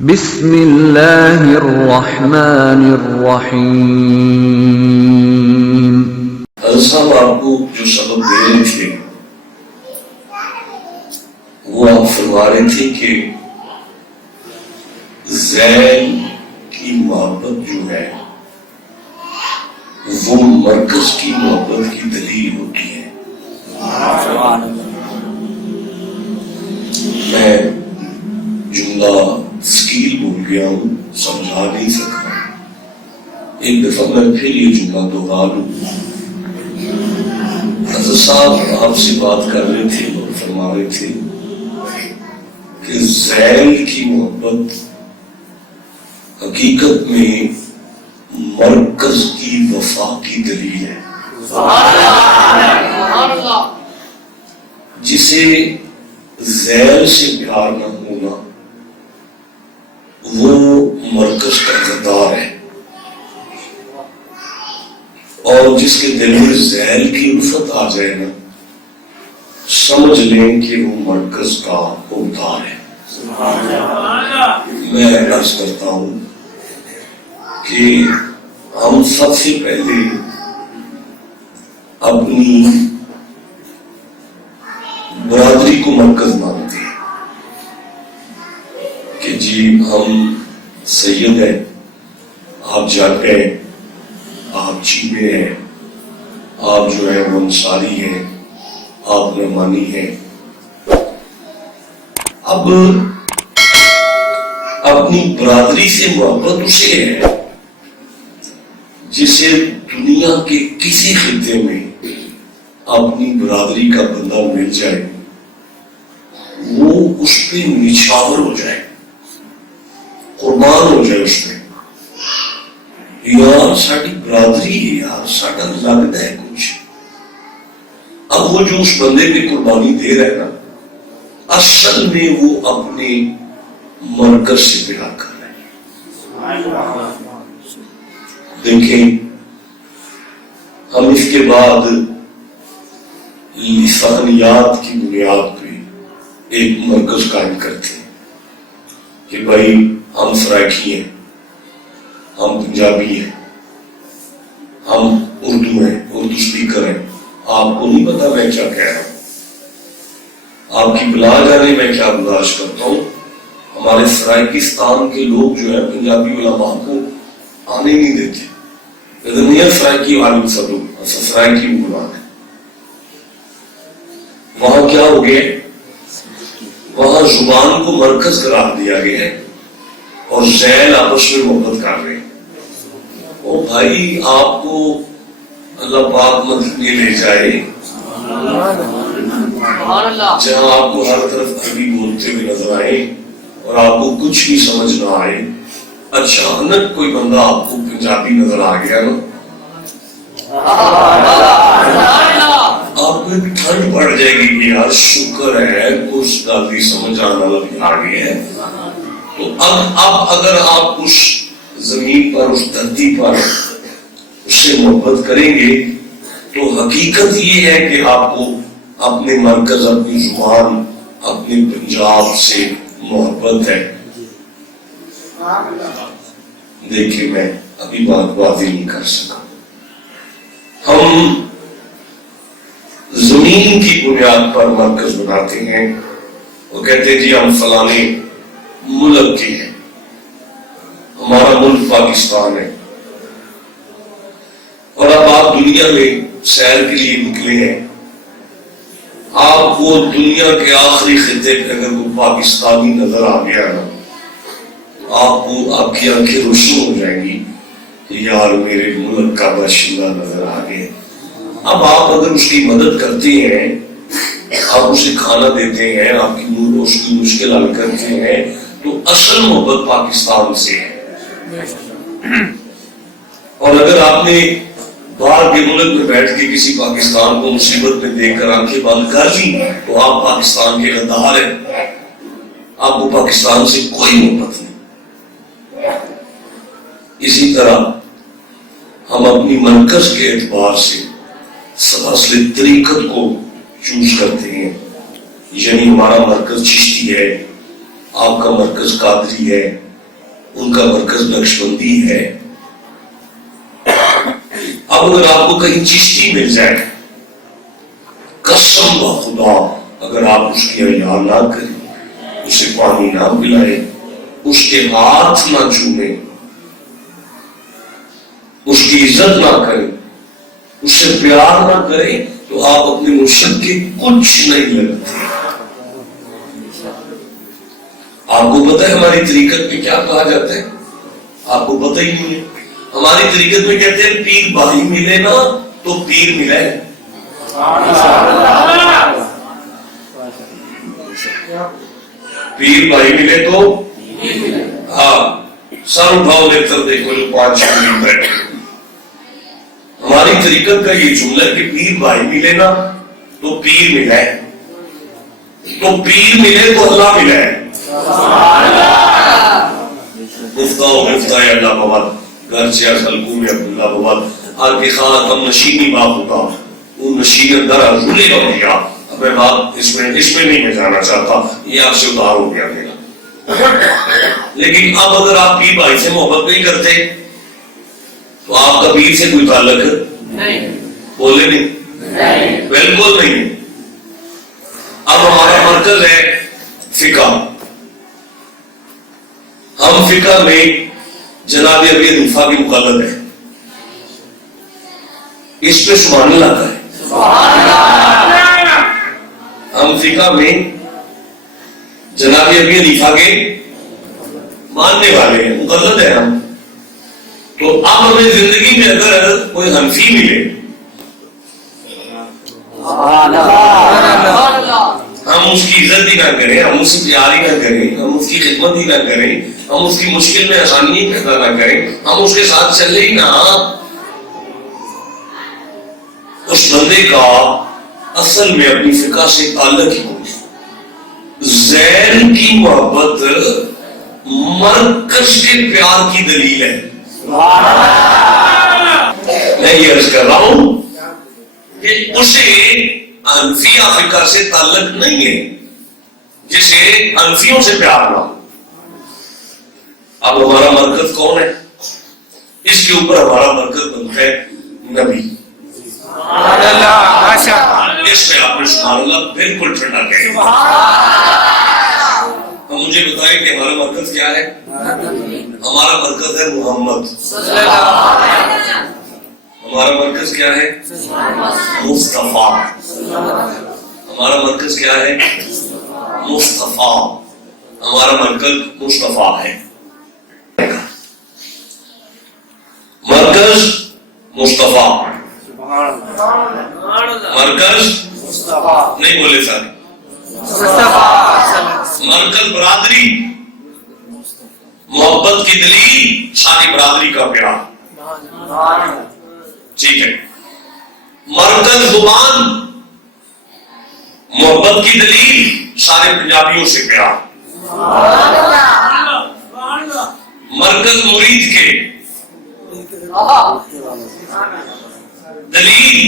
بسم اللہ الرحمن الرحیم۔ حضرت صاحب آپ کو جو سبق دے رہے تھے وہ آپ فرما رہے تھے کہ ذیل کی محبت جو ہے وہ مرکز کی محبت کی دلیل ہوتی ہے۔ میں جملہ سکیل بول گیا ہوں، سمجھا نہیں سکتا، ایک دفعہ میں پھر یہ جملہ دوہرا لوں۔ حضرت صاحب آپ سے بات کر رہے تھے اور فرما رہے تھے کہ ذیل کی محبت حقیقت میں مرکز کی وفا کی دلیل ہے۔ جسے ذیل سے پیار نہ ہونا وہ مرکز کا غدار ہے، اور جس کے دل میں ذیل کی الفت آ جائے نا، سمجھ لیں کہ وہ مرکز کا اوتار ہے۔ میں عرض کرتا ہوں کہ ہم سب سے پہلے اپنی برادری کو مرکز مانتے ہیں کہ جی ہم سید ہیں، آپ جاتے ہیں، آپ چیبے ہیں، آپ جو ہے وہ انصاری ہیں، آپ نعمانی ہیں۔ اب اپنی برادری سے محبت اسے ہے جسے دنیا کے کسی خطے میں اپنی برادری کا بندہ مل جائے وہ اس پہ نچھاور ہو جائے، قربان ہو جائے اس پہ۔ یار ساڑی برادری ہے، یار ساڑا لگتا ہے کچھ۔ اب وہ جو اس بندے پہ قربانی دے رہا ہے نا، اصل میں وہ اپنے مرکز سے پیار کر رہے ہیں۔ دیکھیں ہم اس کے بعد لسانیات کی بنیاد پہ ایک مرکز قائم کرتے ہیں کہ بھائی ہم سرائکی ہیں، ہم پنجابی ہیں، ہم اردو ہیں، اردو سپیکر ہیں۔ آپ کو نہیں پتا میں کیا کہہ رہا ہوں، آپ کی بلا جانے میں کیا گزارش کرتا ہوں۔ ہمارے سرائکستان کے لوگ جو ہے پنجابی علماء کو آنے نہیں دیتے، نہیں سرائکی عالم صدو سرائکی مسلمان ہے۔ وہاں کیا ہو گیا، وہاں زبان کو مرکز قرار دیا گیا ہے اور ذیل آپس میں محبت کر رہے ہیں۔ او بھائی آپ کو اللہ پاک مدد میں لے جائے جہاں آپ کو ہر طرف عربی بولتے ہوئے نظر آئے اور آپ کو کچھ بھی سمجھ نہ آئے، اچانک کوئی بندہ آپ کو پنجابی نظر آ گیا نا، آپ کو ایک ٹھنڈ پڑ جائے گی کہ یار شکر ہے کچھ گالی سمجھ آنا لگ آ گئی ہے۔ تو اب اگر آپ اس زمین پر، اس دھرتی پر اس سے محبت کریں گے تو حقیقت یہ ہے کہ آپ کو اپنے مرکز، اپنی زبان، اپنے پنجاب سے محبت ہے۔ دیکھیں میں ابھی بات واضح نہیں کر سکا۔ ہم زمین کی بنیاد پر مرکز بناتے ہیں، وہ کہتے ہیں جی ہم فلانے ملک کے ہیں، ہمارا ملک پاکستان ہے، اور اب آپ دنیا میں سیر کے لیے نکلے ہیں، آپ کو دنیا کے آخری خطے پہ اگر کوئی پاکستانی نظر آ گیا نا، آپ کی آنکھیں روشن ہو جائیں گی کہ یار میرے ملک کا باشندہ نظر آ گیا۔ اب آپ اگر اس کی مدد کرتے ہیں، آپ اسے کھانا دیتے ہیں، آپ کی اس کی مشکل حل کرتے ہیں، تو اصل محبت پاکستان سے ہے۔ اور اگر آپ نے باہر کے ملک میں بیٹھ کے کسی پاکستان کو مصیبت میں دیکھ کر آنکھیں بند کر لی تو آپ پاکستان کے غدار ہیں، آپ کو پاکستان سے کوئی محبت نہیں۔ اسی طرح ہم اپنی مرکز کے اعتبار سے سلاسل طریقت کو چوز کرتے ہیں، یعنی ہمارا مرکز چشتی ہے، آپ کا مرکز قادری ہے، ان کا مرکز نقشبندی ہے. اب اگر آپ کو کہیں چشتی مل جائے، قسم خدا اگر آپ اس کی حیا نہ کریں، اسے پانی نہ پلائیں، اس کے ہاتھ نہ چھوئیں، اس کی عزت نہ کریں، اس سے پیار نہ کریں، تو آپ اپنے مرشد کے کچھ نہیں لگتے. آپ کو پتہ ہے ہماری طریقت میں کیا کہا جاتا ہے؟ آپ کو پتہ ہی نہیں ہے. ہماری طریقت میں کہتے ہیں پیر بھائی ملے نا تو پیر ملے. پیر بھائی ملے تو ہاں سر اٹھاؤ دیکھتے دیکھو جو 5 پیر بیٹھے. ہماری طریقت کا یہ جملہ ہے کہ پیر بھائی ملے نا تو پیر ملے، تو پیر ملے تو اللہ ملے. گفتہ و گفتہ اللہ بابت گھر سے حلقوں میں عبداللہ بابت آر کے خانہ کم نشینی باپ ہوتا وہ نشین اندر حضولے کا بھیا. اب میں بات اس میں نہیں میں جانا چاہتا، یہ آپ سے ادھار ہو گیا میرا. لیکن اب اگر آپ پیر بھائی سے محبت نہیں کرتے تو آپ کا پیر سے کوئی تعلق نہیں، بولے نہیں، بالکل نہیں. اب ہمارا مرکز ہے فقہ. ہم فقہ میں جناب ابی حنیفہ کی مقلد ہے. اس پہ سبحان اللہ کا ہے. ہم فقہ میں جناب ابی حنیفہ کے ماننے والے ہیں، مقلد ہیں ہم. تو اب ہمیں زندگی میں اگر کوئی حنفی ملے، ہم اس کی عزت ہی نہ کریں، ہم اس کی پیار ہی نہ کریں، ہم اس کی خدمت ہی نہ کریں، ہم اس کی مشکل میں آسانی پیدا نہ کریں، ہم اس کے ساتھ چلے ہی نہ، اس بندے کا اصل میں اپنی فقہ سے تعلق ہی ہوگی. زین کی محبت مرکز کے پیار کی دلیل ہے. میں یہ عرض کر رہا ہوں کہ اسے حنفیہ فقہ سے تعلق نہیں ہے جسے حنفیوں سے پیار نہ ہو. اب ہمارا مرکز کون ہے؟ اس کے اوپر ہمارا مرکز بنتا ہے نبی. اس پہ آپ نے سبحان اللہ بالکل ٹھنڈا کہے. مجھے بتائیں کہ ہمارا مرکز کیا ہے؟ ہمارا مرکز ہے محمد. ہمارا مرکز کیا ہے؟ مصطفیٰ. ہمارا مرکز کیا ہے؟ مصطفیٰ. ہمارا مرکز مصطفیٰ ہے. مرکز مصطفیٰ، مرکز نہیں بولے سر، مرکز برادری، محبت کی دلیل ساری برادری کا پیار. ٹھیک ہے. مرکز زبان، محبت کی دلیل سارے پنجابیوں سے پیار. مرکز مرید کے دلیل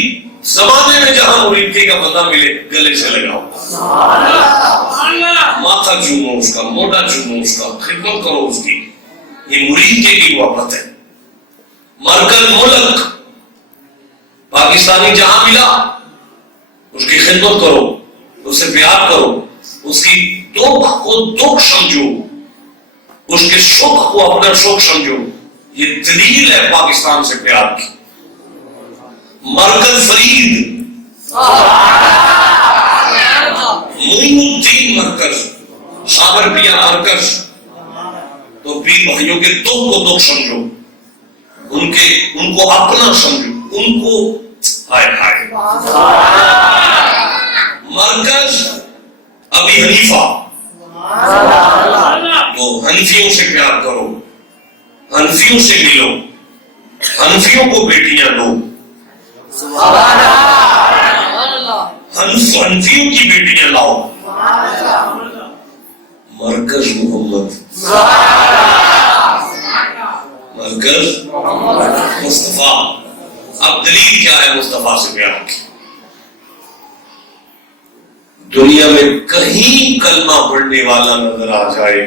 زمانے میں جہاں مریدی کا بندہ ملے گلے سے لگاؤ، ماتھا چومو اس کا، موڈا چومو اس کا، خدمت کرو اس کی. یہ مرید کے کی محبت ہے. مرکز ملک، پاکستانی جہاں ملا اس کی خدمت کرو، اس سے پیار کرو، اس کی دکھ کو دکھ سمجھو، اس کے سکھ کو اپنا سکھ سمجھو. یہ دلیل ہے پاکستان سے پیار کی. مرکز فرید، معین الدین مرکز، صابر پیا مرکز. تو پیر بھائیوں کے دکھ کو دکھ سمجھو، ان کو اپنا سمجھو، ان کو ہائے ہائے. مرکز ابی حنیفہ، تو حنفیوں سے پیار کرو، حنفیوں سے ملو، حنفیوں کو بیٹیاں دو، حنفیوں کی بیٹیاں لاؤ. مرکز محمد، مرکز مصطفیٰ. اب دلیل کیا ہے مصطفیٰ سے پیار کی؟ دنیا میں کہیں کلمہ پڑھنے والا نظر آ جائے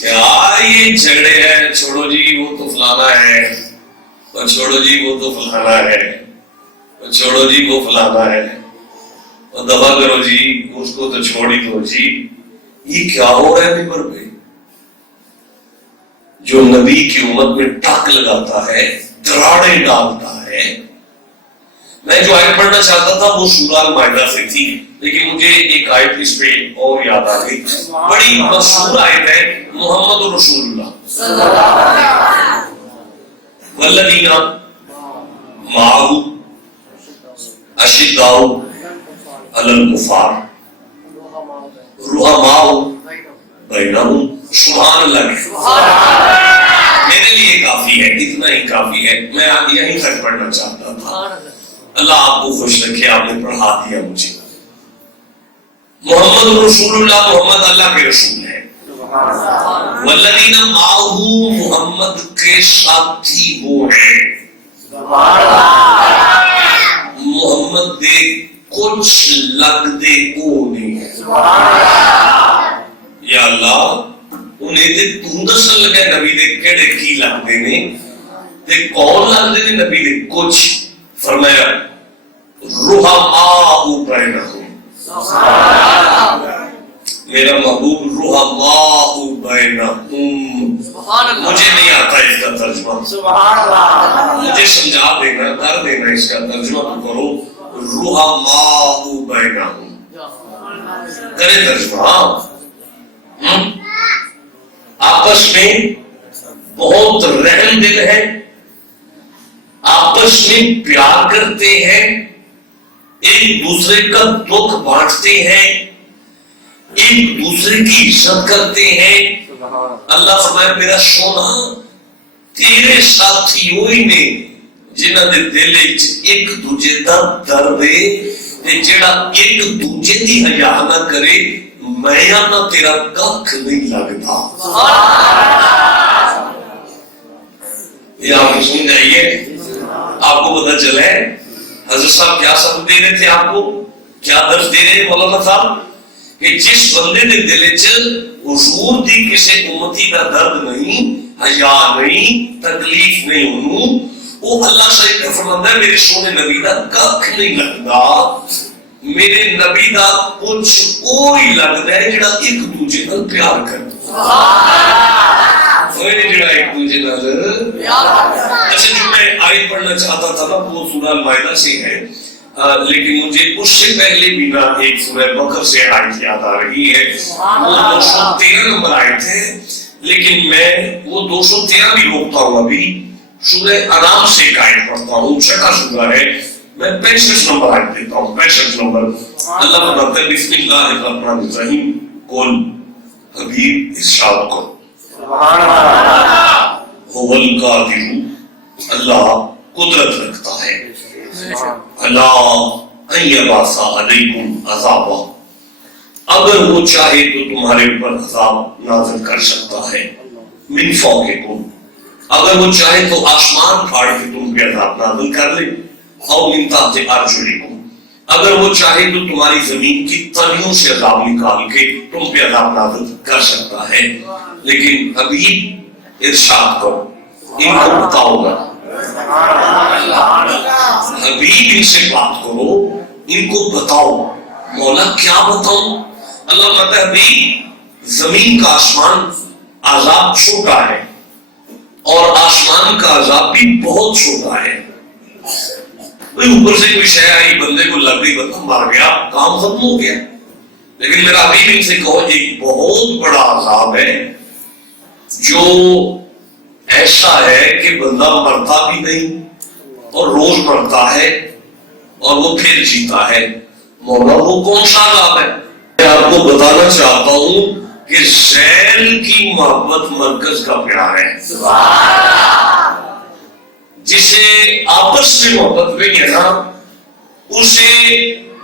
کیا یہ جھگڑے ہیں، چھوڑو جی وہ تو فلانا ہے، اور چھوڑو جی وہ تو فلانا ہے، اور چھوڑو جی وہ فلانا ہے، اور دفع کرو جی اس کو تو چھوڑ ہی دو جی. یہ کیا ہو رہا ہے ممبر پہ؟ جو نبی کی امت میں ٹاک لگاتا ہے، دراڑیں ڈالتا ہے. میں جو آیت پڑھنا چاہتا تھا وہ سورہ المائدہ سے تھی، لیکن مجھے ایک آیت اس پہ اور یاد آ گئی. بڑی مشہور آیت ہے، محمد رسول اللہ والذین معہ اشداء علی الکفار رحماء بینہم. سبحان اللہ، میرے لیے کافی ہے، اتنا ہی کافی ہے. میں یہیں تک پڑھنا چاہتا تھا. اللہ آپ کو خوش رکھے، آپ نے پڑھا دیا مجھے. محمد رسول اللہ، محمد اللہ کے رسول ہیں. والذین معہ، محمد کے ساتھی وہ ہیں. محمد دے کچھ لگ دے کو نہیں. یا اللہ انہیں تے تو دسن لگا نبی دے کیڑے کی لگتے نے تے کون لگتے نے نبی دے کچھ. فرمایا رحماء بینہم، میرا محبوب رحماء بینہم. مجھے نہیں آتا اس کا ترجمہ، مجھے سمجھا دینا، کر دینا اس کا ترجمہ کرو. رحماء بینہم کرے ترجمہ. آپس میں بہت رحم دل ہے، آپس میں پیار کرتے ہیں، ایک دوسرے کا دکھ بانٹتے ہیں، ایک دوسرے کی عزت کرتے ہیں. اللہ فرمایا میرا سونا تیرے ساتھی وہی نے جنہاں دے دل وچ ایک دوجے دا درد ہے تے جڑا ایک دوجے دی حیا نہ کرے میں نہ تیرا ککھ نہیں لگتا. یہ آپ کو سمجھ آئیے؟ آپ کو پتہ چلے حضرت صاحب کیا سبق دے رہے تھے، آپ کو کیا درس دے رہے مولانا صاحب، کہ جس بندے دے دل وچ حضور دی کسی امتی دا درد نہیں، حیا نہیں، تکلیف نہیں، انہوں وہ اللہ شریف نے فرمایا میرے سونے نبی دا ککھ نہیں لگتا. میرے نبی دا کچھ کوئی لگتا ہے جڑا ایک دوجے نال پیار کرتا. جڑا ایک دوجے نال اچھا جو میں آیت پڑھنا چاہتا تھا نا وہ سورہ المائدہ سے ہے، لیکن مجھے اس سے پہلے بھی نا ایک سورہ بقرہ سے آیت یاد آ رہی ہے. وہ 213 نمبر آیت ہے، لیکن میں وہ 213 بھی روکتا ہوں. ابھی سورہ انعام سے ایک آیت پڑھتا ہوں، چھٹا سورہ ہے. میں 65 نمبر آیت دیتا ہوں. 65 نمبر اللہ فرماتا ہے بسم اللہ الرحمن الرحیم قل، حبیب ارشاد کرو سبحان اللہ هو القادر، اللہ قدرت رکھتا ہے، اللہ ان یبعث علیکم عذابا، اگر وہ چاہے تو تمہارے اوپر عذاب نازل کر سکتا ہے. من فوقکم، اگر وہ چاہے تو آسمان پھاڑ کے تم پہ عذاب نازل کر لے. او من تحت ارجلکم، اگر وہ چاہے تو تمہاری زمین کی تلیوں سے عذاب نکال کے تم پہ عذاب نازل کر سکتا ہے. لیکن حبیب ارشاد کرو، ان کو بتاؤ گا، حبیب ان سے بات کرو، ان کو بتاؤ. مولا کیا بتاؤں؟ اللہ کہتا ہے حبیب زمین کا آسمان عذاب چھوٹا ہے اور آسمان کا عذاب بھی بہت چھوٹا ہے. اوپر سے کوئی شے آئی بندے کو لگ گئی بندہ مر گیا، کام ختم ہو گیا. لیکن میرا حبیب ان سے کہو ایک بہت بڑا عذاب ہے جو ایسا ہے کہ بندہ مرتا بھی نہیں اور روز مرتا ہے اور وہ پھر جیتا ہے. مولا وہ کون سا عذاب ہے؟ میں آپ کو بتانا چاہتا ہوں کہ ذیل کی محبت مرکز کا پیار ہے. جسے آپس میں محبت نہیں ہے نا، اسے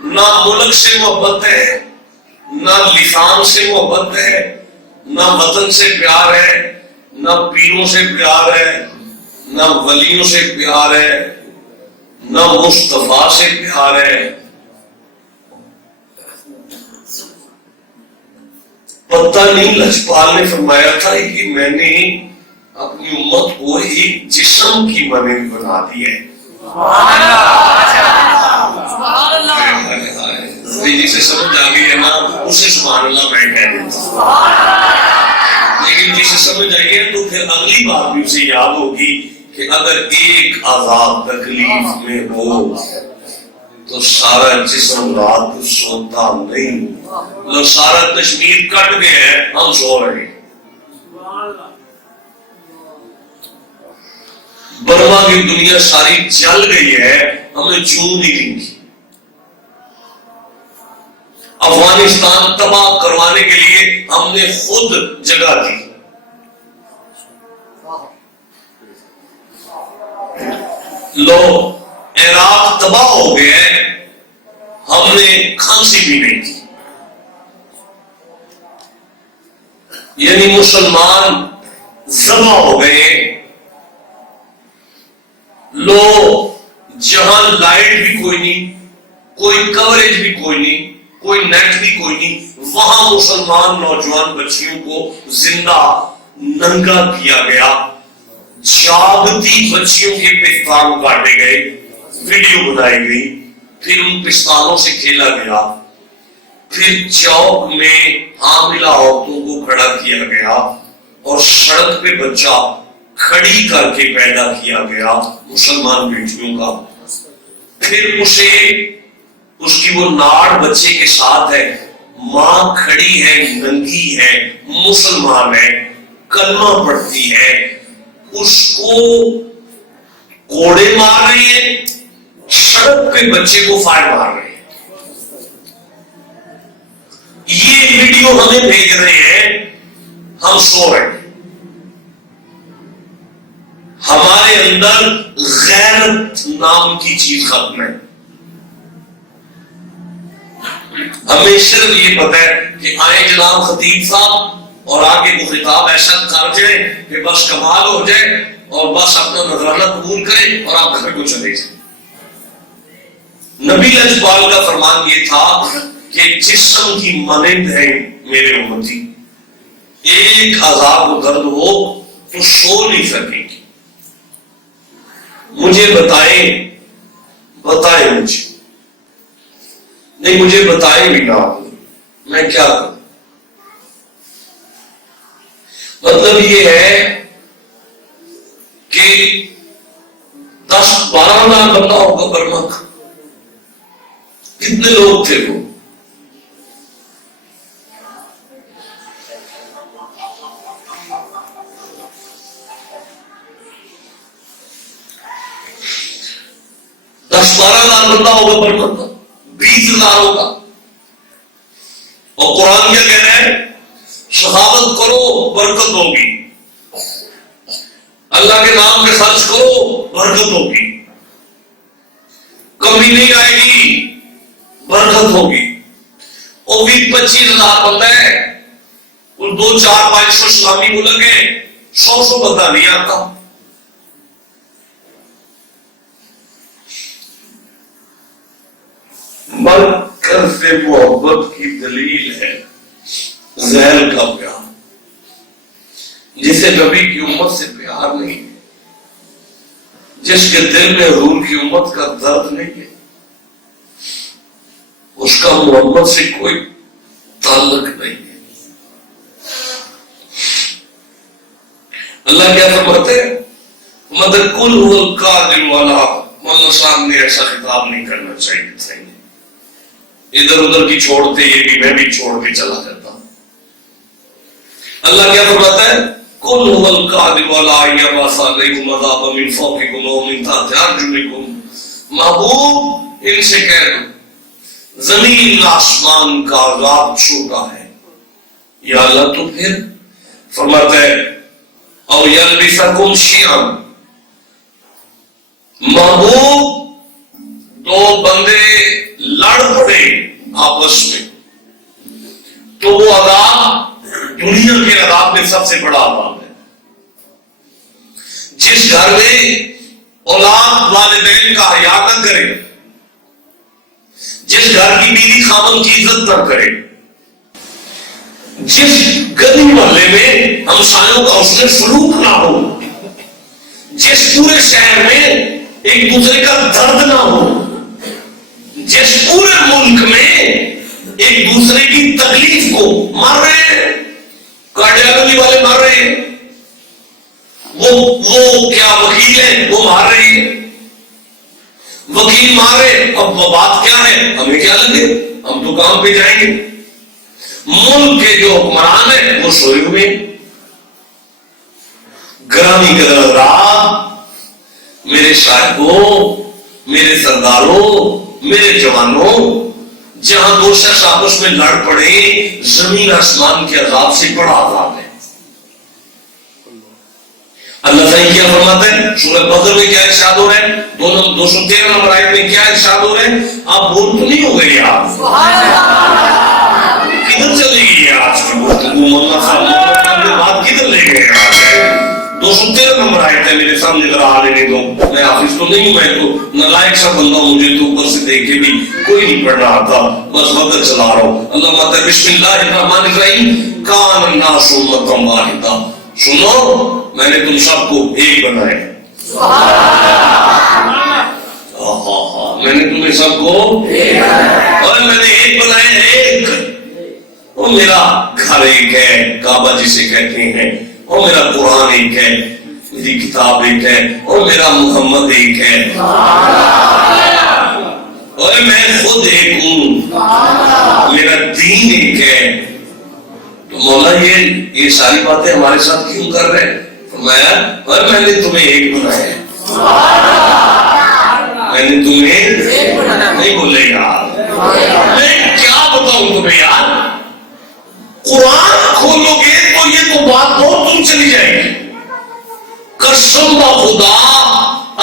نہ ملک سے محبت ہے، نہ لسان سے محبت ہے، نہ وطن سے پیار ہے، نہ پیروں سے پیار ہے، نہ ولیوں سے پیار ہے، نہ مصطفیٰ سے پیار ہے. پتہ نہیں لجپال نے فرمایا تھا کہ میں نے اپنی امت کو ایک جسم کی مانند بنا دی ہے. جسے سمجھ آ گئی ہے نا اسے سبحان اللہ میں کہہ دیتا. لیکن جسے سمجھ آئی ہے تو پھر اگلی بات بھی اسے یاد ہوگی کہ اگر ایک عذاب تکلیف میں ہو تو سارا جسم رات کو سوتا نہیں. مطلب سارا کشمیر کٹ گیا ہے ہم سو رہے ہیں. برما کی دنیا ساری جل گئی ہے ہمیں چون نہیں دیں گی. افغانستان تباہ کروانے کے لیے ہم نے خود جگہ دی. لو عراق تباہ ہو گئے ہم نے کھانسی بھی نہیں کی. یعنی مسلمان ذبح ہو گئے. لو جہاں لائٹ بھی کوئی نہیں, کوئی کوریج بھی کوئی نہیں, کوئی نیٹ بھی کوئی نہیں, وہاں مسلمان نوجوان بچیوں کو زندہ ننگا کیا گیا. جاگتی بچیوں کے پستان کاٹے گئے, ویڈیو بنائی گئی, پھر ان پستانوں سے کھیلا گیا. پھر چوک میں حاملہ عورتوں کو کھڑا کیا گیا اور سڑک پہ بچہ کھڑی کر کے پیدا کیا گیا مسلمان بیٹیوں کا. پھر اسے اس کی وہ ناڑ بچے کے ساتھ ہے, ماں کھڑی ہے, ننگی ہے, مسلمان ہے, کلمہ پڑھتی ہے, اس کو کوڑے مار رہی ہے, سڑک پہ بچے کو فائر مار رہے ہیں. یہ ویڈیو ہمیں بھیج رہے ہیں, ہم سو رہے ہیں. ہمارے اندر غیرت نام کی چیز ختم ہے. ہمیں صرف یہ پتہ ہے کہ آئے جناب خطیب صاحب اور آگے وہ خطاب ایسا کر جائے کہ بس کمال ہو جائے اور بس اپنا نذرانہ قبول کرے اور آپ گھر کو چلے جائیں. نبی لجپال کا فرمان یہ تھا کہ جسم کی مانند ہے میرے امتی, ایک عذاب و درد ہو تو سو نہیں سکے گی. مجھے بتائیں مجھے نہیں, مجھے بتائیں بھی نہ میں کیا کروں. مطلب یہ ہے کہ 10-12 لاکھ بندہ ہوگا برما کا. کتنے لوگ تھے وہ؟ بندہ ہوگا برما کا, 20,000 ہوگا. اور قرآن کیا کہہ رہا ہے؟ شہادت کرو برکت ہوگی, اللہ کے نام پہ خرچ کرو برکت ہوگی, کمی نہیں آئے گی برکت ہوگی. اور بھی 25,000 بندہ ہے, ان 2-4-500 اسلامی ملک ہیں, 100 بندہ نہیں آتا. مرکز سے محبت کی دلیل ہے ذیل کا پیار. جسے نبی کی امت سے پیار نہیں ہے, جس کے دل میں حضور کی امت کا درد نہیں ہے, اس کا محمد سے کوئی تعلق نہیں ہے. اللہ کیا فرماتے ہیں؟ مدد کل هو القادر والا. مولانا صاحب نے ایسا خطاب نہیں کرنا چاہیے تھا, ادھر ادھر کی چھوڑتے, یہ بھی میں بھی چھوڑ کے چلا جاتا. اللہ کیا فرماتا ہے؟ کل هو القادر والا یبعث علیکم عذابا من فوقکم و من تحت ارجلکم. محبوب ان سے کہہ دو زمین آسمان کا عذاب چھوٹا ہے. یا اللہ تو پھر فرماتا ہے او یلبسکم شیعا. محبوب دو بندے لڑ پڑے آپس میں تو وہ عذاب دنیا کے عذاب میں سب سے بڑا عذاب ہے. جس گھر میں اولاد والدین کا حیا نہ کرے, جس گھر کی بیوی خاوند کی عزت نہ کرے, جس گلی محلے میں ہمسایوں کا اس میں سلوک نہ ہو، جس پورے شہر میں ایک دوسرے کا درد نہ ہو، جس پورے ملک میں ایک دوسرے کی تکلیف کو مار رہے ہیں، کارڈیالوجی والے مار رہے ہیں، وہ کیا وکیل ہیں وہ مار رہے ہیں، وکیل مارے، اب بات کیا ہے ہمیں کیا لگے، ہم تو کام پہ جائیں گے۔ ملک کے جو حکمران ہیں وہ سوئے ہوئے۔ گرامی قدردان، میرے صاحبوں، میرے سرداروں، میرے جوانوں، جہاں دو شخص آپس میں لڑ پڑے زمین آسمان کے عذاب سے بڑا عذاب ہے۔ اللہ تعالیٰ کیا فرماتا ہے سورہ بدر میں کیا ارشاد ہو رہا ہے، 213 نمبر آیت میں کیا ارشاد ہو رہا ہے؟ آپ بول تو نہیں ہو گئے آپ، کدھر چلے گئی آج کی گفتگو؟ مولانا صاحب کے بات کدھر لے گئے آج؟ 213 نمبر آیت ہے میرے سامنے، ذرا آ لینے دو، میں حافظ تو نہیں ہوں، میں تو نالائق سا بندہ ہوں، مجھے تو اوپر سے دیکھ کے بھی کوئی نہیں پڑھ رہا تھا، بس وقت چلا رہا ہوں۔ اللہ ماتا بسم اللہ الرحمن الرحیم، کان الناس امۃ واحدہ، سنو میں نے تم سب کو ایک بنایا، میں نے تمہیں سب کو اور میں نے ایک بنایا، ایک، اور میرا گھر ایک ہے کعبہ جسے کہتے ہیں، اور میرا قرآن ایک ہے، میری کتاب ایک ہے، اور میرا محمد ایک ہے، اور میں خود ایک ہوں، میرا دین ایک ہے۔ تو مولا یہ ساری باتیں ہمارے ساتھ کیوں کر رہے ہیں؟ فرمایا اور میں نے تمہیں ایک بنایا، میں نے تمہیں نہیں بولے یار، میں کیا بتاؤں تمہیں یار، قرآن کھولو گے تو یہ تو بات بہت دور چلی جائے گی۔ قسم خدا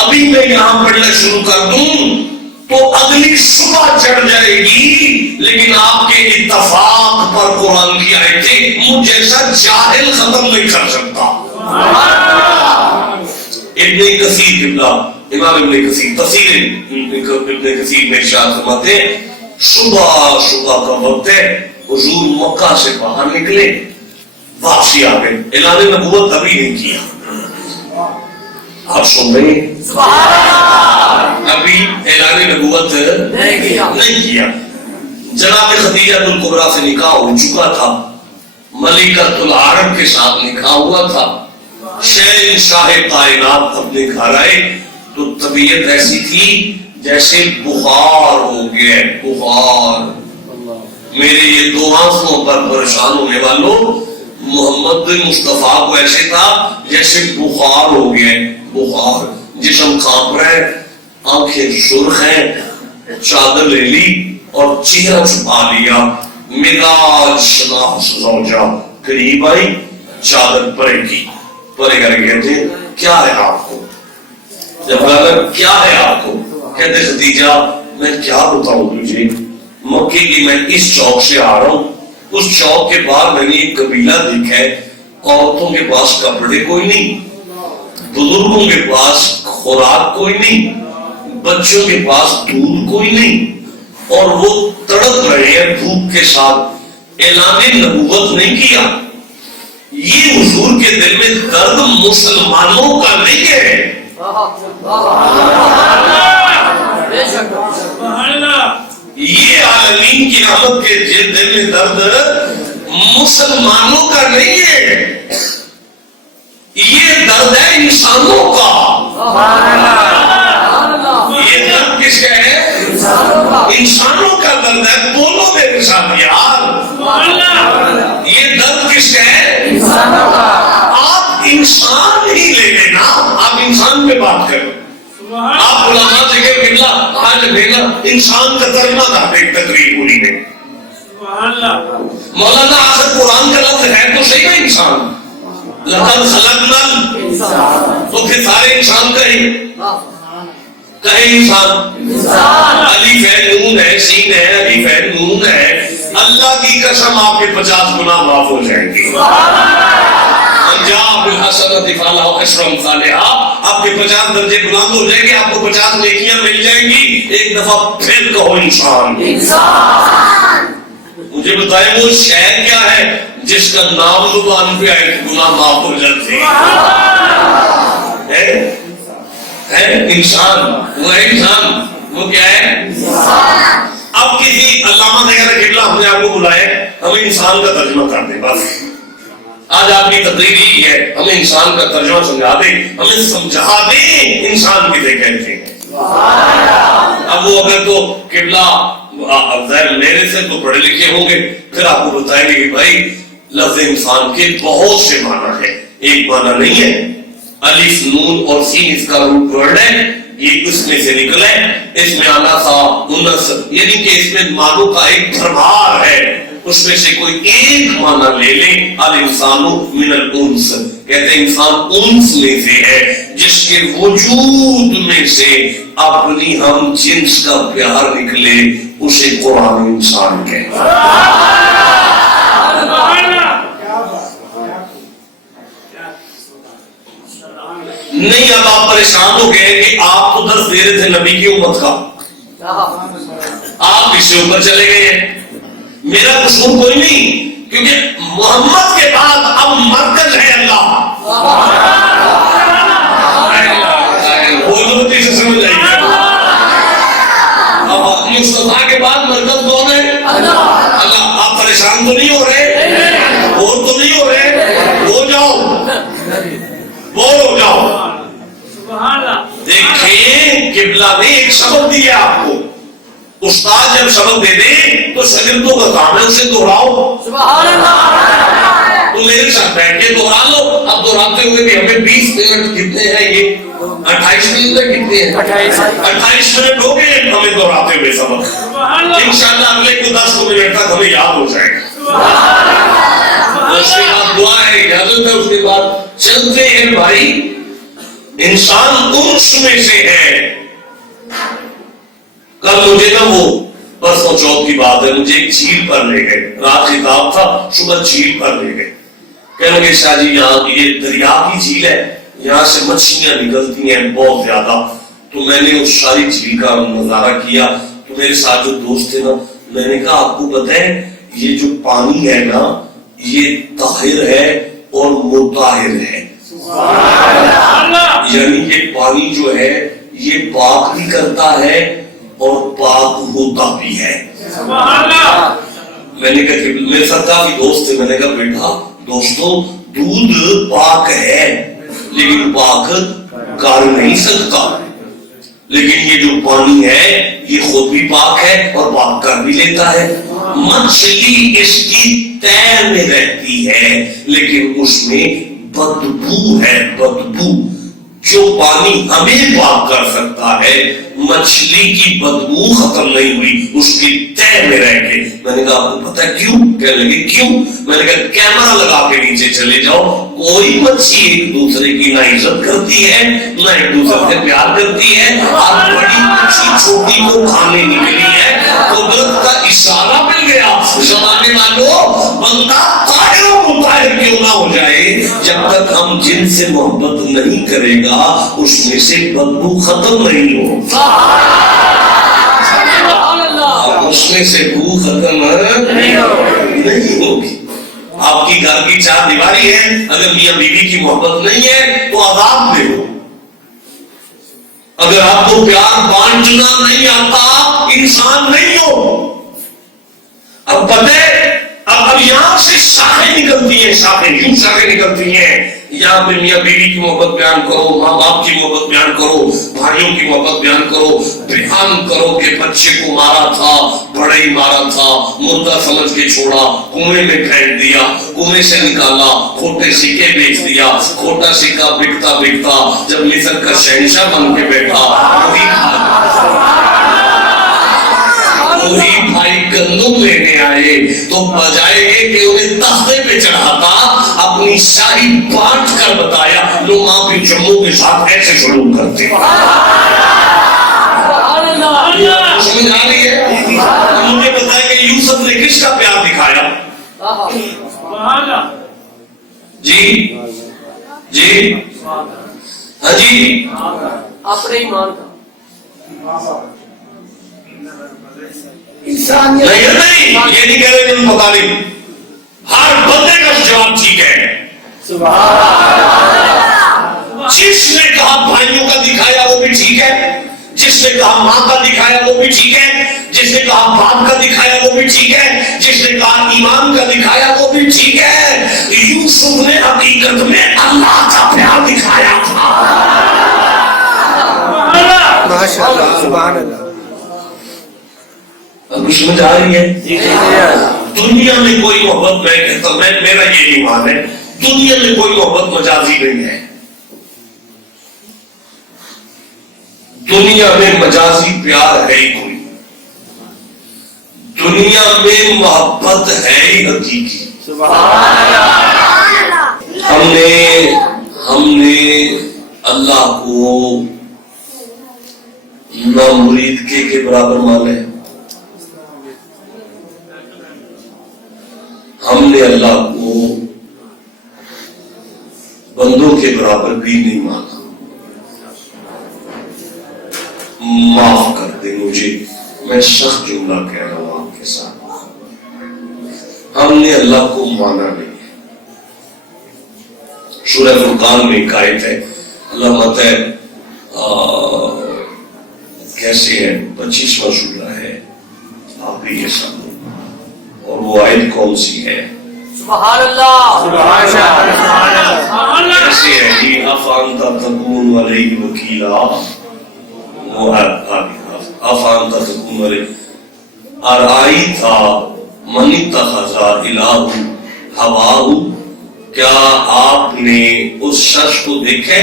ابھی میں یہاں پڑھنا شروع کر دوں تو اگلی صبح چڑھ جائے گی، لیکن آپ کے اتفاق پر قرآن کی آیتیں مجھ جیسا جاہل ختم نہیں کر سکتا۔ ابن کثیر امام ابن کثیر تفسیر ابن کثیر میں ارشاد فرماتے ہیں صبح کا وقت ہے، حضور مکہ سے باہر نکلے، واپسی آ گئے، اعلان نبوت ابھی نہیں کیا، آپ سن رہے ہیں، ابھی اعلان نبوت نہیں کیا۔ جناب خدیجہ الکبریٰ سے نکاح ہو چکا تھا، ملکۃ العرب کے ساتھ نکاح ہوا تھا، شہنشاہ کائنات اپنے گھر آئے تو طبیعت ایسی تھی جیسے بخار ہو گیا، بخار۔ میرے یہ دو آنکھوں پر پریشان ہونے والوں، محمد مصطفیٰ کو ایسے تھا جیسے بخار ہو گیا، بخار، جسم کانپ رہا ہے، آنکھیں سرخ ہیں، چادر لے لی اور چہرہ چھپا لیا، مزاج شناخت زوجہ قریب آئی، چادر پرے کی، پرے کر کے کہتے کیا ہے آپ کو؟ جب کیا ہے آپ کو؟ کہتے خدیجہ میں کیا بتاؤں تجھے، مکے کی میں اس چوک سے آ رہا ہوں، اس چوک کے باہر میں نے ایک قبیلہ دیکھا ہے، عورتوں کے پاس کپڑے کوئی نہیں، بزرگوں کے پاس خوراک کوئی نہیں، بچوں کے پاس دودھ کوئی نہیں، اور وہ تڑپ رہے ہیں بھوک کے ساتھ، اعلان نبوت نہیں کیا۔ یہ حضور کے دل میں درد مسلمانوں کا نہیں ہے، یہ عالمین کی رحمت کے دل میں درد مسلمانوں کا نہیں ہے، یہ درد ہے انسانوں کا۔ یہ درد کس کا ہے؟ انسانوں کا درد ہے، بولو میرے ساتھ یار، یہ درد کس کا ہے؟ آپ انسان ہی لے لینا، آپ انسان پہ بات کرو، آپ علماء سے کہ بلا آج بھینا انسان کا ترجمہ تھا ایک تقریر پوری میں، مولانا آخر قرآن کا لفظ ہے تو صحیح ہے انسان، لقد خلقنا، تو پھر سارے انسان کہیں انسان، الف ہے نون ہے سین ہے الف ہے نون ہے، اللہ کی قسم آپ کے 50 گناہ معاف ہو جائیں گے، آپ کے 50 درجے بلند ہو جائیں گے، آپ کو 50 نیکیاں مل جائیں گی۔ ایک دفعہ پھر کہو انسان، مجھے بتائیں وہ شے کیا ہے جس کا نام زبان پہ آئے تو گناہ معاف ہو جاتے ہیں؟ انسان، وہ ہے انسان، وہ کیا ہے؟ اب کسی علامہ نے کہا کہ ہم نے آپ کو بلایا ہمیں انسان کا ترجمہ کر دیں، بس آج آپ کی تقریر ہی ہے، ہمیں انسان کا ترجمہ سمجھا دیں، ہمیں سمجھا دیں انسان کسے کہتے ہیں۔ اب وہ اگر تو قبلہ میرے سے تو پڑھے لکھے ہوں گے، پھر آپ کو بتائیں گے کہ بھائی لفظ انسان کے بہت سے معنی ہیں، ایک معنی نہیں ہے۔ الف نون اور سین اس کا روٹ ورڈ ہے، یہ اس میں سے نکلا ہے، اس میں آنا تھا انس، یعنی کہ اس میں معنوں کا ایک بھرمار ہے، اس میں سے کوئی ایک معنی لے لیں۔ الانسان من الانس، کہتے ہیں انسان انس میں سے ہے، جس کے وجود میں سے اپنی ہم جنس کا پیار نکلے، اسے قرآن انسان کہتے ہیں۔ نہیں اب آپ پریشان ہو گئے کہ آپ تو درس دے رہے تھے نبی کی امت کا، آپ اس سے اوپر چلے گئے ہیں۔ میرا قصور کوئی نہیں، کیونکہ محمد کے بعد اب مرکز ہے اللہ۔ سمجھ آئیے، اب مصطفیٰ کے بعد مرکز کون ہے؟ اللہ۔ آپ پریشان تو نہیں ہو رہے، اور تو نہیں ہو رہے، ہو جاؤ، بور ہو جاؤ۔ دیکھیں قبلہ نے ایک سبق دیا آپ کو، استاد جب سبق دے دے تو شاگردوں کا کام ہے اسے دہراؤ۔ تم میرے ساتھ بیٹھ کے دہرا لو۔ اب دہراتے ہوئے بھی ہمیں 20 منٹ کتنے ہیں، یہ 28 منٹ کتنے ہیں، 28 منٹ ہو گئے ہمیں دہراتے ہوئے سبق۔ انشاءاللہ اگلے کو 10 منٹ تک ہمیں یاد ہو جائے گا۔ اس کے بعد دعا ہے، اجازت ہے، اس کے بعد چلتے ہیں بھائی۔ انسان انس میں سے ہے۔ کل مجھے نا وہ پرسوں چوتھ کی بات ہے، مجھے ایک جھیل پر لے گئے، رات خطاب تھا، صبح جھیل پر لے گئے، کہنے لگے شاہ جی یہاں یہ دریا کی جھیل ہے، یہاں سے مچھلیاں نکلتی ہیں بہت زیادہ۔ تو میں نے اس ساری جھیل کا نظارہ کیا، تو میرے ساتھ جو دوست تھے نا، میں نے کہا آپ کو پتہ ہے یہ جو پانی ہے نا یہ طاہر ہے اور مطہر ہے، یعنی یہ پانی جو ہے یہ پاک بھی کرتا ہے اور پاک ہوتا بھی ہے۔ میں نے کہا کہ میرے ساتھ کافی دوست تھے، میں نے کہا بیٹا دوستوں دودھ پاک ہے لیکن پاک کر نہیں سکتا، لیکن یہ جو پانی ہے یہ خود بھی پاک ہے اور پاک کر بھی لیتا ہے۔ مچھلی اس کی تیر میں رہتی ہے لیکن اس میں بدبو ہے، بدبو۔ جو پانی ہمیں پاک کر سکتا ہے مچھلی کی بدبو ختم نہیں ہوئی اس کی تہ میں رہ کے۔ میں نے کہا آپ کو پتا کیوں؟ کہنے لگے کیوں؟ میں نے کہا کیمرہ لگا کے نیچے چلے جاؤ، کوئی مچھلی ایک دوسرے کی نہ عزت کرتی ہے نہ ایک دوسرے سے پیار کرتی ہے، اور بڑی مچھلی چھوٹی کو کھانے نکلی ہے۔ قدرت کا اشارہ مل گیا، زمانے والوں بندہ طاہر و مطہر کیوں نہ ہو جائے، جب تک ہم جن سے محبت نہیں کرے گا اس میں سے بدبو ختم نہیں ہو، اس میں سے بو ختم نہیں ہوگی۔ آپ کی گھر کی چار دیواری ہے، اگر میاں بیوی کی محبت نہیں ہے تو عذاب دے دو۔ اگر آپ کو پیار بانٹنا نہیں آتا انسان نہیں ہو۔ اب پتہ ہے اب یہاں سے شاخیں نکلتی ہیں، شاخیں یوں شاخیں نکلتی ہیں، یہاں پہ میاں بیوی کی محبت بیان کرو، ماں باپ کی محبت بیان کرو، بھائیوں کی محبت بیان کرو، بیان کرو کہ بچے کو مارا تھا، بڑے ہی مارا تھا، مردہ سمجھ کے چھوڑا، کنویں میں پھینک دیا، کنویں سے نکالا، کھوٹے سکے بیچ دیا، کھوٹا سکہ بکتا بکتا جب مصر کا شہنشاہ بن کے بیٹھا، وہی بھائی گندم لینے آئے تو بجائے کہ انہیں تختے پہ چڑھاتا اپنی شاہی بانٹ کر بتایا لو ماں بھی جموں کے ساتھ ایسے سلوک کرتے۔ سمجھ آ رہی ہے؟ مجھے بتایا کہ یوسف نے کس کا پیار دکھایا؟ جی جی ہاں جی اپنے ایمان کا۔ انسانیت نہیں یہ نہیں کہہ رہے تم پتا نہیں، ہر بندے کا جواب ٹھیک ہے۔ جس نے کہا بھائیوں کا دکھایا وہ بھی ٹھیک ہے، جس نے کہا ماں کا دکھایا وہ بھی ٹھیک ہے، جس نے کہا باپ کا دکھایا وہ بھی ٹھیک ہے، جس نے کہا ایمان کا دکھایا وہ بھی ٹھیک ہے۔ یوسف نے حقیقت میں اللہ کا پیار دکھایا تھا۔ ماشاءاللہ، سبحان اللہ۔ اب سمجھ آ رہی ہے؟ دنیا میں کوئی محبت، میں کہتا ہوں، میرا یہ ایمان ہے، دنیا میں کوئی محبت مجازی نہیں ہے۔ دنیا میں مجازی پیار ہے ہی کوئی، دنیا میں محبت ہے ہی حقیقی۔ ہم نے اللہ کو نہ مرید کے برابر مانا ہے، ہم نے اللہ کو بندوں کے برابر بھی نہیں مانا۔ معاف کر دیں مجھے، میں سخت جملہ کہہ رہا ہوں آپ کے ساتھ، ہم نے اللہ کو مانا نہیں ہے۔ سورہ فرقان میں ایک آیت ہے، اللہ ماتا ہے کیسے ہے، 25واں سورہ ہے، آپ بھی یہ سمجھو، اور وہ آیت کون سی ہے؟ سبحان اللہ، کیسے ہے کہ افانت تکون علیہ وکیلا، وہ افانت تکون علیہ ارائیت من اتخذ الہ ہواہ، کیا آپ نے اس شخص کو دیکھا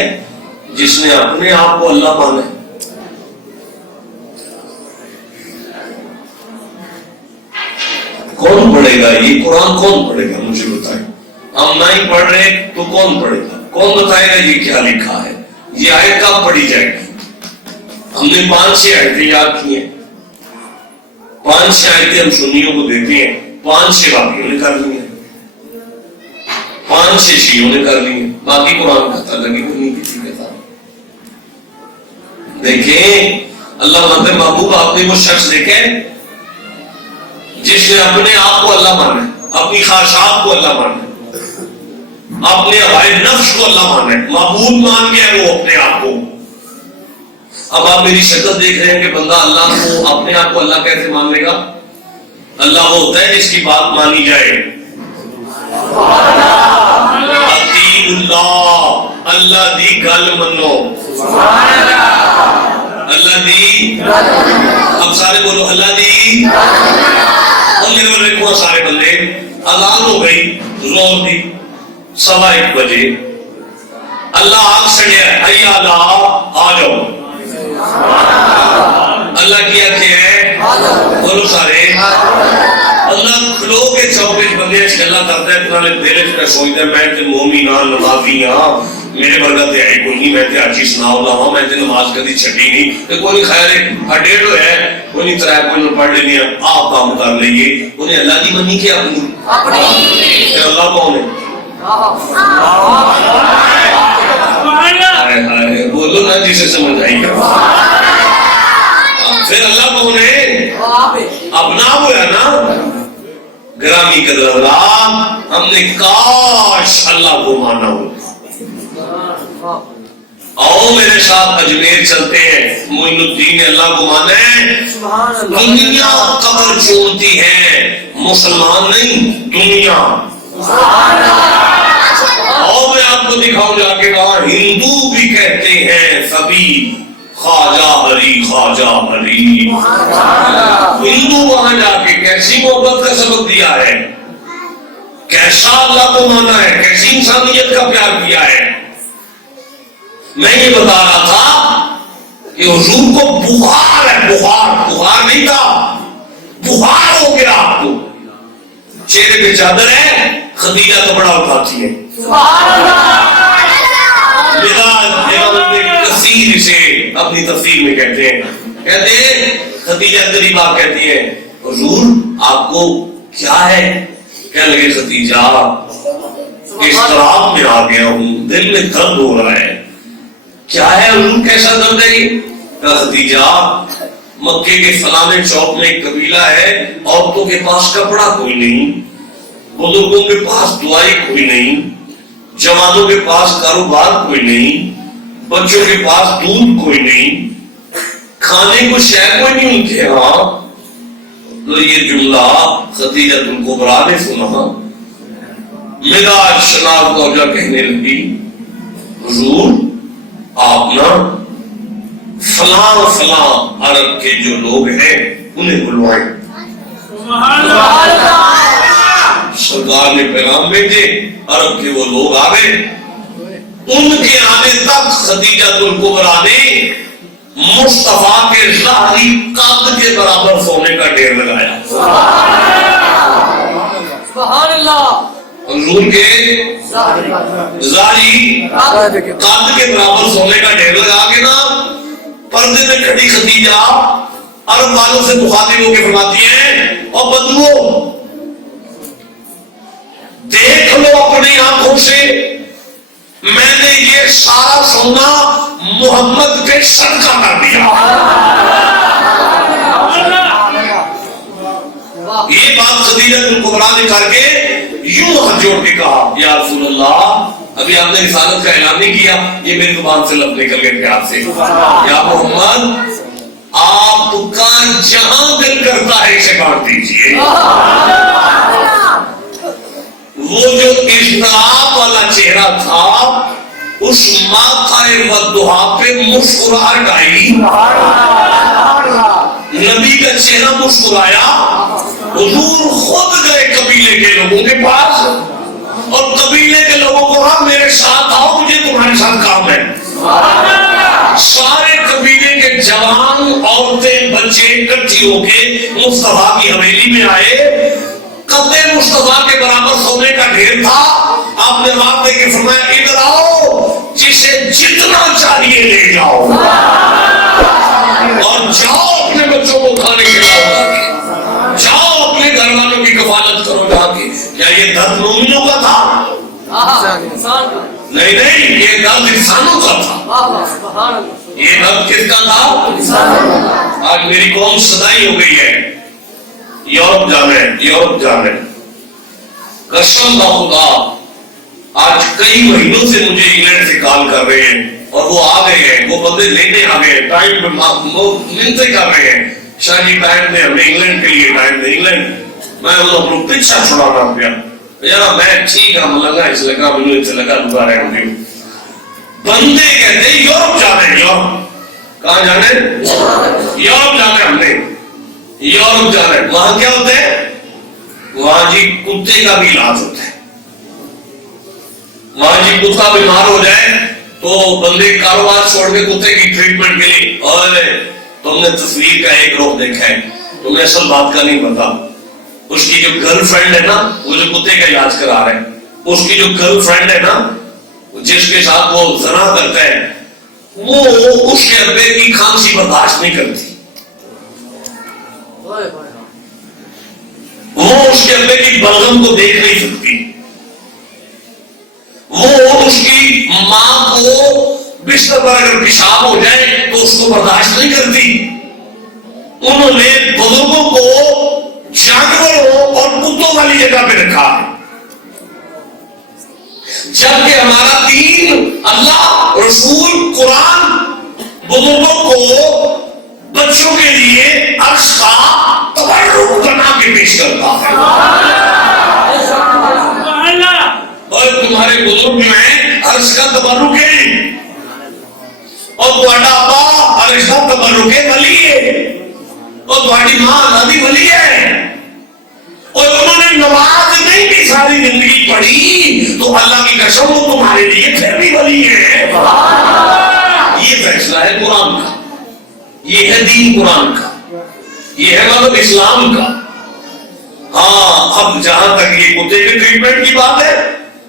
جس نے اپنے آپ کو اللہ مانا؟ کون پڑھے گا یہ قرآن؟ کون پڑھے گا مجھے بتائیں؟ ہم نہ ہی پڑھ رہے تو کون پڑھے گا؟ کون بتائے گا یہ کیا لکھا ہے؟ یہ آیت کب پڑھی جائے گی؟ ہم نے 5-6 آیتیں یاد کی ہیں، 5-6 آیتیں ہم سنیوں کو دیتے ہیں، 5-6 باقیوں نے کر لی ہیں، 5-6 شیعوں نے کر لی ہیں، باقی قرآن کہتا لگی کو نہیں کسی کہتا۔ دیکھیں اللہ مطلب محبوب، آپ نے وہ شخص دیکھے جس نے اپنے آپ کو اللہ مانا ہے، اپنی خواہشات کو اللہ مانا ہے، اپنے ہوائے نفس کو اللہ مانا ہے، معبود مان گیا وہ اپنے آپ کو۔ اب آپ میری شکل دیکھ رہے ہیں کہ بندہ اللہ کو، اپنے آپ کو اللہ کیسے مان لے گا؟ اللہ وہ ہوتا ہے جس کی بات مانی جائے۔ اطیعوا اللہ، اللہ دی گل منو، اللہ دی، اب سارے بولو اللہ دی، اور میرے بولے کو سارے بندے، اذان ہو گئی زور دی 1:15 بجے، اللہ آگ سڑیا حی اللہ آ جاؤ، اللہ کیا ہے بولو سارے، اللہ کھلو کے چوکے بندے اللہ کرتا ہے، پرانے دل میں سوچتا ہے میں تے مومن ہاں، نمازی ہاں، میرے ورگا تے ہے کوئی نہیں، میں تے حاجی سناؤ اللہ ہوں، میں تے نماز کدی چھڈی نہیں، تے کوئی خیر ہے ڈیڑھ ہے کوئی نہیں، ترائے کوئی نہ پڑھ لینی، آپ کام کر لئیے۔ انہیں اللہ دی منی کیا اپنی؟ پھر اللہ کون ہے؟ بولو نا جسے سمجھ آئی گا، پھر اللہ کون ہے؟ اپنا ہوا نا۔ گرامی قدر اللہ، ہم نے کاش اللہ کو مانا ہو۔ آؤ میرے ساتھ اجمیر چلتے ہیں، معین الدین نے اللہ کو مانا ہے۔ دنیا قبر چھوڑتی ہے، مسلمان نہیں، دنیا۔ آؤ میں آپ کو دکھاؤں جا کے، کہا ہندو بھی کہتے ہیں سبھی خواجہ ہری خواجہ ہری۔ ہندو وہاں جا کے کیسی محبت کا سبق دیا ہے، کیسا اللہ کو مانا ہے، کیسی انسانیت کا پیار کیا ہے۔ میں یہ بتا رہا تھا کہ حضور کو بخار ہے، بخار نہیں تھا، بخار ہو گیا آپ کو۔ چہرے پہ چادر ہے، خدیجہ کپڑا اٹھاتی ہے، کثیر سے اپنی تفسیر میں کہتے ہیں خدیجہ قریب آپ کہتی ہے حضور آپ کو کیا ہے؟ کہنے لگے خدیجہ اضطراب میں آ گیا ہوں، دل میں درد ہو رہا ہے۔ کیا ہے حضور، کیسا درد ہے؟ کہا خدیجہ مکے کے فلانے چوک میں ایک قبیلہ ہے، عورتوں کے پاس کپڑا کوئی نہیں، بزرگوں کے پاس دعائی کوئی نہیں، جوانوں کے پاس کاروبار کوئی نہیں، بچوں کے پاس دودھ کوئی نہیں، کھانے کو شے کوئی نہیں ان کے ہاں. تو یہ جملہ خدیجہ الکبریٰ نے سنا، مزاج شناس زوجہ کہنے لگی حضور آپ نا فلاں فلاں عرب کے جو لوگ ہیں انہیں بلوائیں. سرکار نے پیغام بھیجے، عرب کے وہ لوگ آ گئے. ان کے آنے تک خدیجہ الکبریٰ نے مصطفیٰ کے ظاہری قد کے برابر سونے کا ڈھیر لگایا. سبحان اللہ. حضور کے ظاہری قد کے برابر سونے کا ڈھیر لگا کے نا پردے میں کھڑی خدیجہ عرب والوں سے مخاطب ہو کے فرماتی ہیں، اور بدلو دیکھ لو اپنی آنکھوں سے، میں نے یہ سارا سونا محمد کے صدقہ کر دیا. یہ بات خدیجہ الکبریٰ نے کر کے یوں ہاتھ جوڑ کے کہا، یا رسول اللہ ابھی آپ نے رسالت کا اعلان نہیں کیا، یہ میری زبان سے لفظ نکل گئے پیار سے، یا محمد آپ کا جہاں دل کرتا ہے اسے بانٹ دیجیے. وہ جو اضطراب والا چہرہ تھا اس ماتھائے والضحیٰ پہ مسکراہٹ آئی. نبی کا چہرہ مسکرایا. حضور خود گئے قبیلے کے لوگوں کے پاس اور قبیلے کے لوگوں کو کہا میرے ساتھ آؤ، مجھے تمہارے ساتھ کام ہے. سارے قبیلے کے جوان عورتیں بچے اکٹھی ہو کے مصطفیٰ کی حویلی میں آئے. قد مصطفیٰ کے برابر سونے کا ڈھیر تھا. آپ نے بات دے کے فرمایا ادھر آؤ، جسے جتنا چاہیے لے جاؤ اور جاؤ اپنے بچوں کو کھانے کھلاؤ، جاؤ اپنے گھر والوں کی کفالت کرو جا کے. کیا یہ درد مومنوں کا تھا؟ نہیں نہیں، یہ درد انسانوں کا تھا. یہ درد کس کا تھا؟ آج میری قوم صدائی ہو گئی ہے یورپ جانے. قسم خدا آج کئی مہینوں سے مجھے انگلینڈ سے کال کر رہے ہیں اور وہ آ گئے ہیں، وہ بندے لینے آ گئے ہیں، ٹائم منتیں کر رہے ہیں شاہ جی ٹائم نے ہمیں انگلینڈ کے لیے ٹائم دے. انگلینڈ میں انہوں پیچھا چھڑانا پیا یار میں ٹھیک ہے لگا اس لگا مجھے اس لگا دبا رہے ہوں. بندے کہتے ہیں یورپ جانے. یورپ کہاں جانے؟ یورپ جانے. ہم نے یورپ جانا ہے. وہاں کیا ہوتا ہے؟ وہاں جی کتے کا بھی علاج ہوتا ہے. وہاں جی کتا بیمار ہو جائے تو بندے کاروبار چھوڑ کے کتے کی ٹریٹمنٹ کے لیے. اور تم نے تصویر کا ایک رخ دیکھا ہے، تمہیں اصل بات کا نہیں پتا. اس کی جو گرل فرینڈ ہے نا، وہ جو کتے کا علاج کرا رہے ہیں، اس کی جو گرل فرینڈ ہے نا جس کے ساتھ وہ زنا کرتا ہے، وہ اس کے ابے کی کھانسی برداشت نہیں کرتی. وہ اس کے ابے کی بلغم کو دیکھ نہیں سکتی. وہ اس کی ماں کو بستر پر اگر پیشاب ہو جائے تو اس کو برداشت نہیں کرتی. انہوں نے بزرگوں کو جانوروں اور کتوں والی جگہ پہ رکھا ہے، جبکہ ہمارا دین، اللہ، رسول، قرآن بزرگوں کو بچوں کے لیے عرش کا تبرک بنا کے پیش کرتا ہے. اور تمہارے بزرگ جو ہیں عرش کا تبرک ہے، اور تمہارا ابا عرش کا تبرک ہے، ولی ہے، اور تمہاری ماں نبی ولی ہے. اور انہوں نے نماز نہیں بھی ساری زندگی پڑھی تو اللہ کی قسم وہ تمہارے لیے پھر بھی ولی ہے. یہ فیصلہ ہے قرآن کا، یہ ہے دین قرآن کا، یہ ہے مطلب اسلام کا. ہاں اب جہاں تک یہ کتے کے ٹریٹمنٹ کی بات ہے،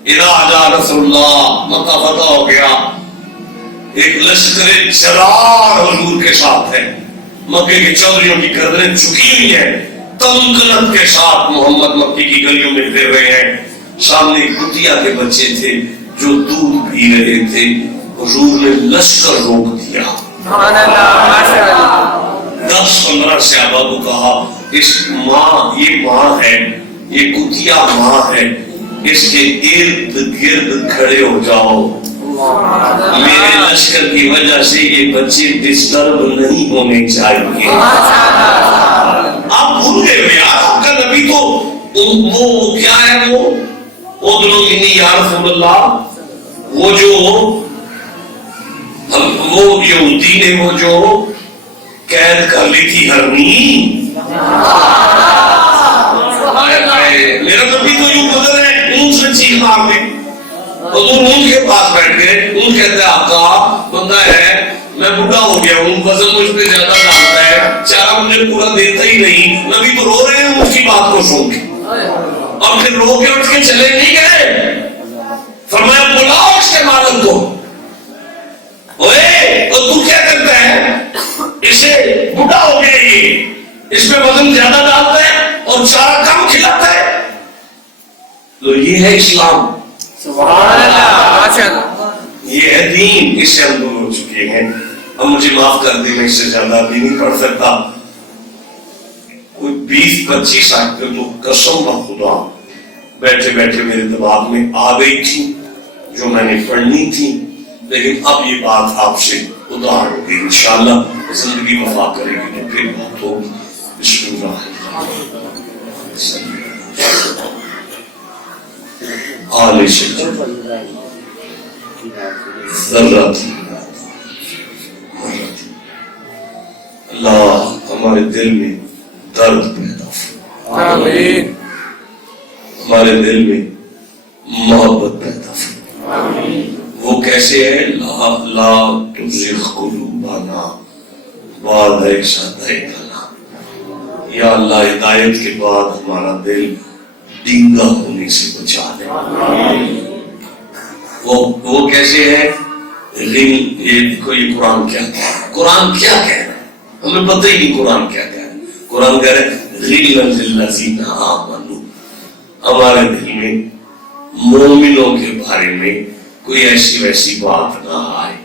اذا جاء نصر اللہ، مکہ فتح ہو گیا، ایک لشکر جرار حضور کے ساتھ ہے، مکے کے چودھریوں کی گردنیں جھکی ہوئی ہیں، تمکنت کے ساتھ محمد مکی کی گلیوں میں پھر رہے ہیں. سامنے کتیا کے بچے تھے جو دودھ پی رہے تھے. حضور نے لشکر روک دیا. 10-15 صحابہ کو کہا اس ماں، یہ ماں ہے، یہ کتیا ماں ہے، اس کے ارد گرد کھڑے ہو جاؤ، میرے لشکر کی وجہ سے یہ بچے ڈسٹرب نہیں ہونے چاہیے۔ آپ بھول گئے ہو یار، آپ کا نبی تو وہ کیا ہے، وہ ادعو انی یا رسول اللہ، وہ یہودی نے وہ جو قید کر لی تھی ہرنی، میرا نبی تو یوں گزر ہے، اون سے چیخ مار دے، حضور اون کے پاس بیٹھ گئے، اون کہتے ہیں آقا بندہ ہے، میں بڑھا ہو گیا ہوں، وزن مجھ پہ زیادہ ڈالتا ہے، چارہ مجھے پورا دیتا ہی نہیں، نبی تو رو رہے ہیں اس کی بات کو سن کے، اور پھر رو کے اٹھ کے چلے نہیں گئے، فرمایا بلاؤ اس کے مالک کو، اوے تو کیا کرتا ہے، اسے بڑھا ہو گیا یہ، اس میں وزن زیادہ ڈالتا ہے اور چارہ کم کھلاتا ہے، تو یہ ہے اسلام، سبحان اللہ، ماشاءاللہ، یہ ہے دین، اس سے ہم دور ہو چکے ہیں۔ اب مجھے معاف کر دیں، میں اس سے زیادہ بھی نہیں پڑھ سکتا، کوئی 20-25 سال پہ تو قسم خدا بیٹھے بیٹھے میرے دماغ میں آ گئی تھی جو میں نے پڑھنی تھی، لیکن اب یہ بات آپ سے ادھار ہوگی، انشاءاللہ زندگی وفا کرے گی تو پھر بات ہوگی۔ بسم اللہ آل شجر ذرات، اللہ ہمارے دل میں درد پیدا فرما، آمین، ہمارے دل میں محبت پیدا فرما، وہ کیسے ہے، لا تزغ قلوبنا بعد إذ هديتنا، یا اللہ ہدایت کے بعد ہمارا دل ڈینگا ہونے سے بچا لے۔ وہ کیسے ہے، یہ دیکھو یہ قرآن کیا کہہ رہا ہے، قرآن کیا کہہ رہا ہے، ہمیں پتہ ہی نہیں قرآن کیا کہہ رہا ہے، قرآن کہہ رہا ہے غِلًّا لِلَّذِينَ آمَنُوا، ہمارے دل میں مومنوں کے بارے میں کوئی ایسی ویسی بات نہ آئے